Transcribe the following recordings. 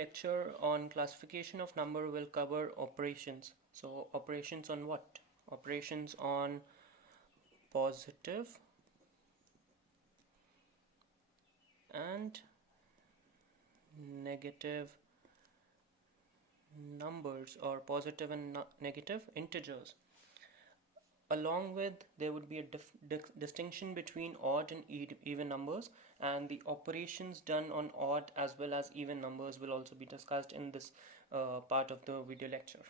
lecture on classification of number will cover operations. So operations on what? Operations on positive and negative numbers, or positive and negative integers. Along with, there would be a distinction between odd and even numbers, and the operations done on odd as well as even numbers will also be discussed in this part of the video lecture.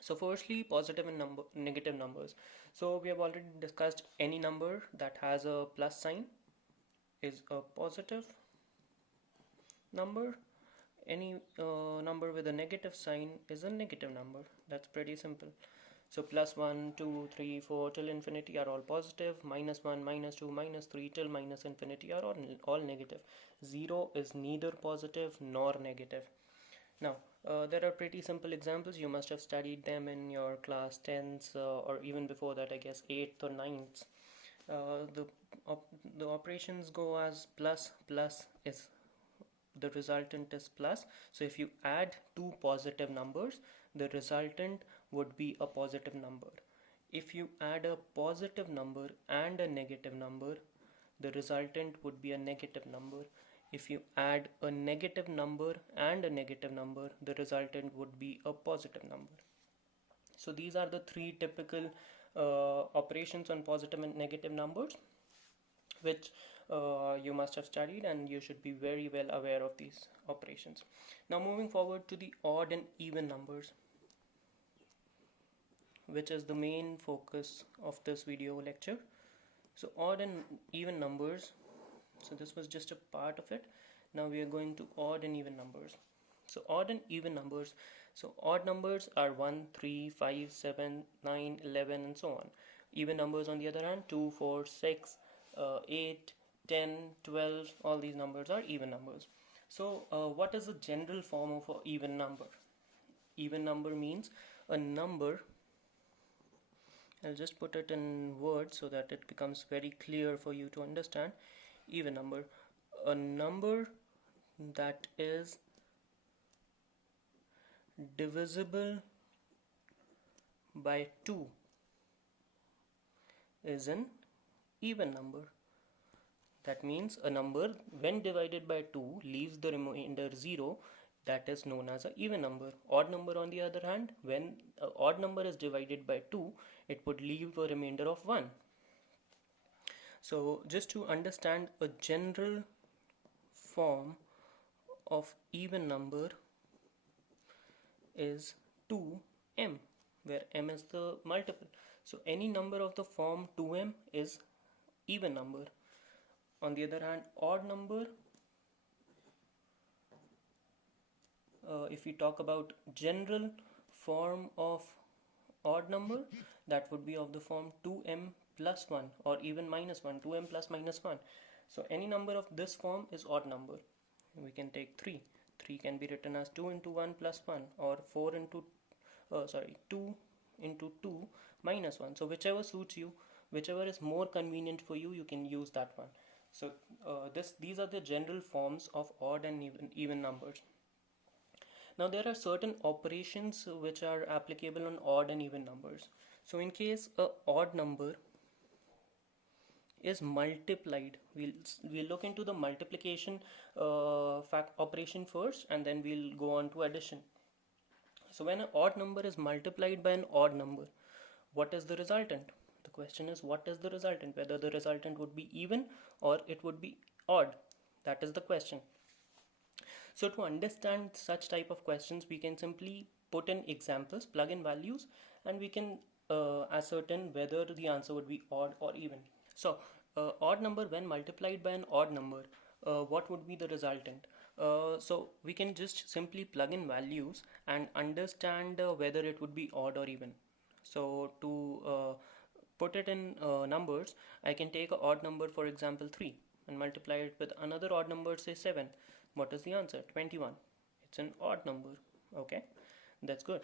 So firstly, positive and negative numbers. So we have already discussed any number that has a plus sign is a positive number. Any number with a negative sign is a negative number. That's pretty simple. So plus 1, 2, 3, 4 till infinity are all positive. Minus 1, minus 2, minus 3 till minus infinity are all negative. 0 is neither positive nor negative. Now, there are pretty simple examples. You must have studied them in your class 10s or even before that, I guess 8th or 9th. The operations go as plus is the resultant is plus. So if you add two positive numbers, the resultant would be a positive number. If you add a positive number and a negative number, the resultant would be a negative number. If you add a negative number and a negative number, the resultant would be a positive number. So these are the three typical operations on positive and negative numbers, which you must have studied, and you should be very well aware of these operations. Now moving forward to the odd and even numbers, which is the main focus of this video lecture. So odd and even numbers, so this was just a part of it. Now we are going to odd and even numbers. So odd and even numbers, so odd numbers are 1, 3, 5, 7, 9, 11 and so on. Even numbers on the other hand, 2, 4, 6, 8, 10, 12, all these numbers are even numbers. So what is the general form of an even number? Even number means a number, I'll just put it in words so that it becomes very clear for you to understand. Even number, a number that is divisible by 2 is an even number. That means a number when divided by 2 leaves the remainder 0, that is known as an even number. Odd number on the other hand, when an odd number is divided by 2, it would leave a remainder of 1. So just to understand a general form of even number is 2m, where m is the multiple. So any number of the form 2m is even number. On the other hand, odd number, if we talk about general form of odd number, that would be of the form 2m plus 1 or even minus 1, 2m plus minus 1. So any number of this form is odd number. We can take 3. 3 can be written as 2 into 1 plus 1, or 2 into 2 minus 1. So whichever suits you, whichever is more convenient for you, you can use that one. So these are the general forms of odd and even numbers. Now there are certain operations which are applicable on odd and even numbers. So in case a odd number is multiplied, we'll look into the multiplication operation first, and then we'll go on to addition. So when an odd number is multiplied by an odd number, what is the resultant? The question is, what is the resultant? Whether the resultant would be even or it would be odd. That is the question. So to understand such type of questions, we can simply put in examples, plug in values, and we can ascertain whether the answer would be odd or even. So odd number when multiplied by an odd number, what would be the resultant? So we can just simply plug in values and understand whether it would be odd or even. So to put it in numbers, I can take an odd number, for example 3, and multiply it with another odd number, say 7. What is the answer? 21. It's an odd number. Okay, that's good.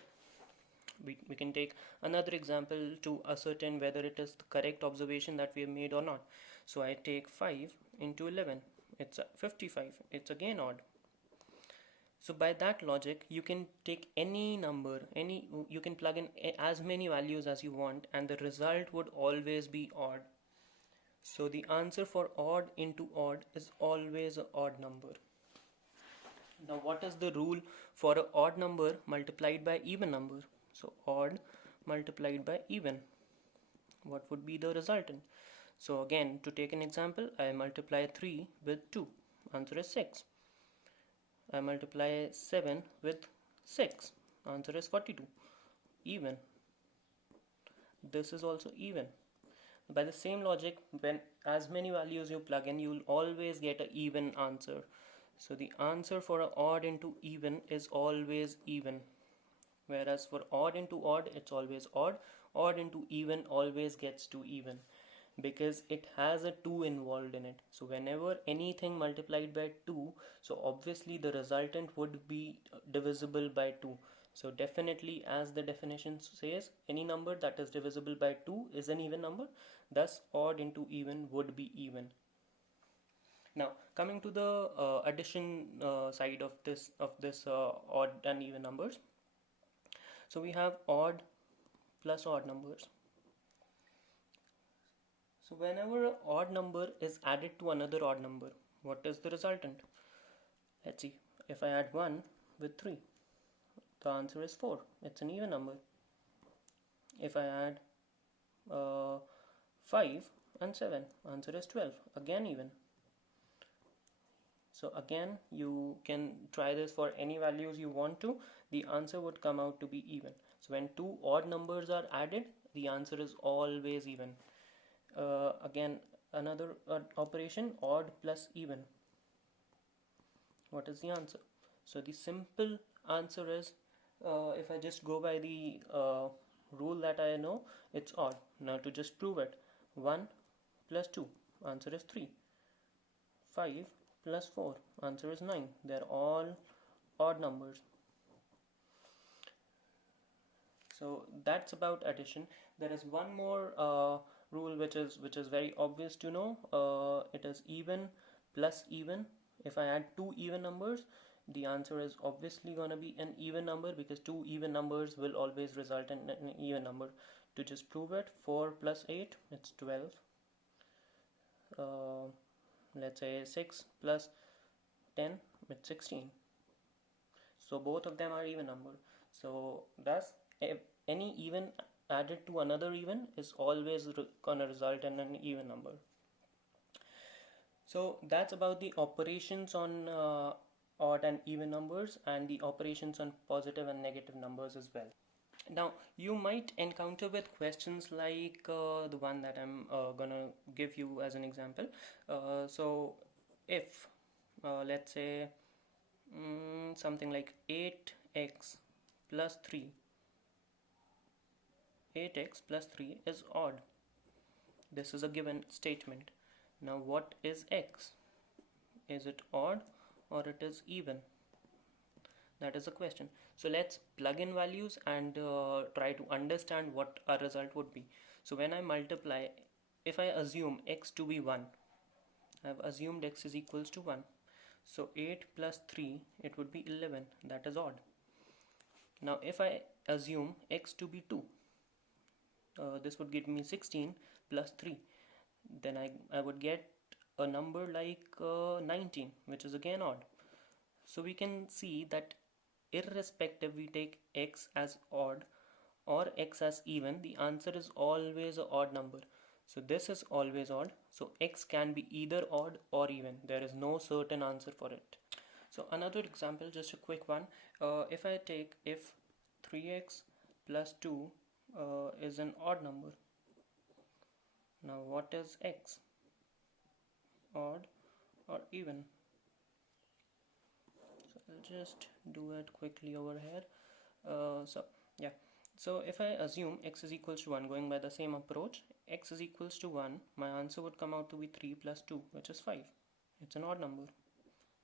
We can take another example to ascertain whether it is the correct observation that we have made or not. So I take 5 into 11. It's 55. It's again odd. So by that logic, you can take any number, you can plug in as many values as you want, and the result would always be odd. So the answer for odd into odd is always an odd number. Now what is the rule for an odd number multiplied by even number? So odd multiplied by even, what would be the resultant? So again, to take an example, I multiply 3 with 2, answer is 6. I multiply 7 with 6, answer is 42. Even, this is also even. By the same logic, when as many values you plug in, you will always get an even answer. So the answer for an odd into even is always even. Whereas for odd into odd, it's always odd. Odd into even always gets to even, because it has a 2 involved in it. So whenever anything multiplied by 2, so obviously the resultant would be divisible by 2. So definitely, as the definition says, any number that is divisible by 2 is an even number. Thus odd into even would be even. Now coming to the addition side of this odd and even numbers. So we have odd plus odd numbers. So whenever an odd number is added to another odd number, what is the resultant? Let's see. If I add 1 with 3, the answer is 4. It's an even number. If I add 5 and 7, answer is 12. Again even. So again, you can try this for any values you want to. The answer would come out to be even. So when two odd numbers are added, the answer is always even. Again, another operation, odd plus even. What is the answer? So the simple answer is, if I just go by the rule that I know, it's odd. Now to just prove it, 1 plus 2, answer is 3. 5 plus 4, answer is 9. They're all odd numbers. So that's about addition. There is one more rule which is very obvious to know. It is even plus even. If I add two even numbers, the answer is obviously gonna be an even number, because two even numbers will always result in an even number. To just prove it, 4 plus 8, it's 12. Let's say 6 plus 10, it's 16. So both of them are even number. So thus any even added to another even is always gonna result in an even number. So that's about the operations on odd and even numbers, and the operations on positive and negative numbers as well. Now you might encounter with questions like the one that I'm gonna give you as an example. So if let's say something like 8x plus 3 is odd. This is a given statement. Now what is x? Is it odd or it is even? That is a question. So let's plug in values and try to understand what our result would be. So when I multiply, if I assume x to be 1, I've assumed x is equals to 1. So 8 plus 3, it would be 11. That is odd. Now if I assume x to be 2, this would give me 16 plus 3. Then I would get a number like 19, which is again odd. So we can see that irrespective we take x as odd or x as even, the answer is always an odd number. So this is always odd. So x can be either odd or even. There is no certain answer for it. So another example, just a quick one. If I take if 3x plus 2 is an odd number. Now what is x? Odd or even? So I'll just do it quickly over here. So if I assume x is equals to 1, going by the same approach, x is equals to 1, my answer would come out to be 3 plus 2, which is 5. It's an odd number,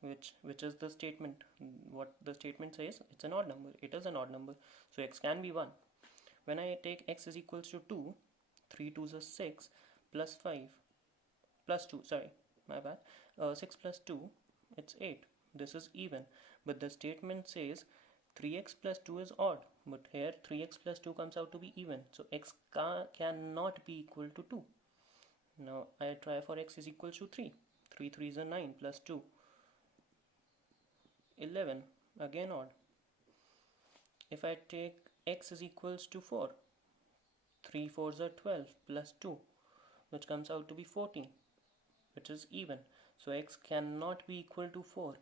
which is the statement. What the statement says, it's an odd number. It is an odd number. So x can be 1. When I take x is equals to 2, 3 2s is 6, plus 5 plus 2, sorry, my bad, 6 plus 2, it's 8. this is even, but the statement says 3x plus 2 is odd, but here 3x plus 2 comes out to be even, so x cannot be equal to 2. Now I try for x is equal to 3. 3 3s are 9 plus 2, 11, again odd. If I take x is equals to 4, 3 4s are 12 plus 2, which comes out to be 14, which is even. So x cannot be equal to 4.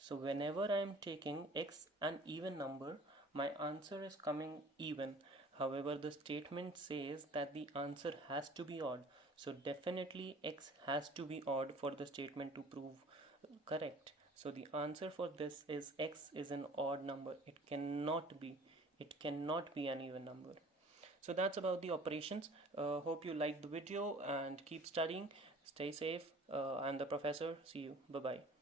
So whenever I am taking x an even number, my answer is coming even. However, the statement says that the answer has to be odd. So definitely x has to be odd for the statement to prove correct. So the answer for this is x is an odd number. It cannot be an even number. So that's about the operations. Hope you liked the video and keep studying. Stay safe. I'm the professor. See you. Bye bye.